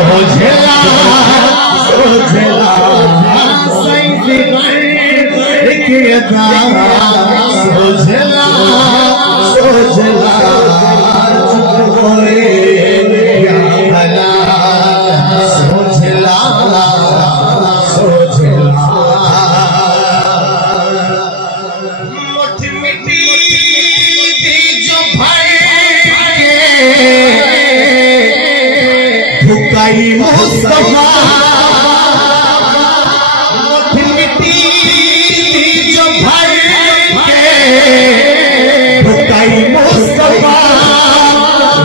सोझला सोझला सैदी एक अदा सोझला सोझला होए या भला सोझला सोझला मुठ मिट्टी दी जो भर के भुकाई मुस्तफा मुठ मिट्टी दी जो भर के भुकाई मुस्तफा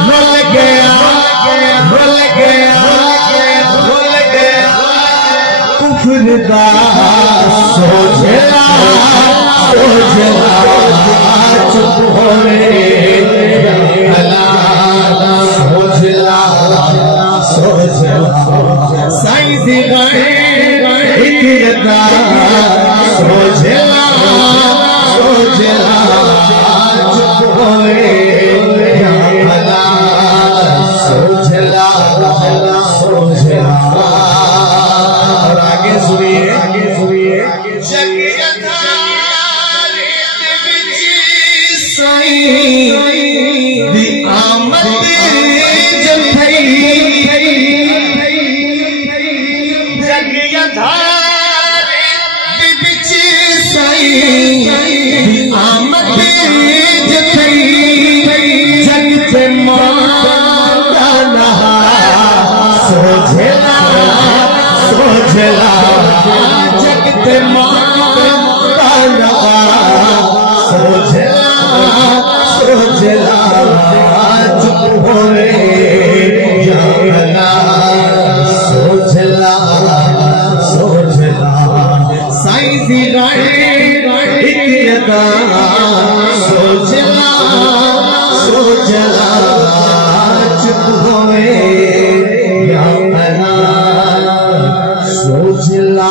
रुल गया रुल गया रुल गया कुफ्र दा सोझला सोझला चुप होवे भला सोझला सोझला साईं दी हिदायत सोझला सोझला चुप होवे भला सोझला सोझला। और आगे सुनिए दी आमद जब जगधार बिच साईं दी आमद जब जग से मांगा नहा सोझला सोझला जग से मांगा नहा सोझला सोझला चुप होवे या भला सोझला सोझला साईं दी हिदायत सोझला सोझला चुप होवे या भला सोझला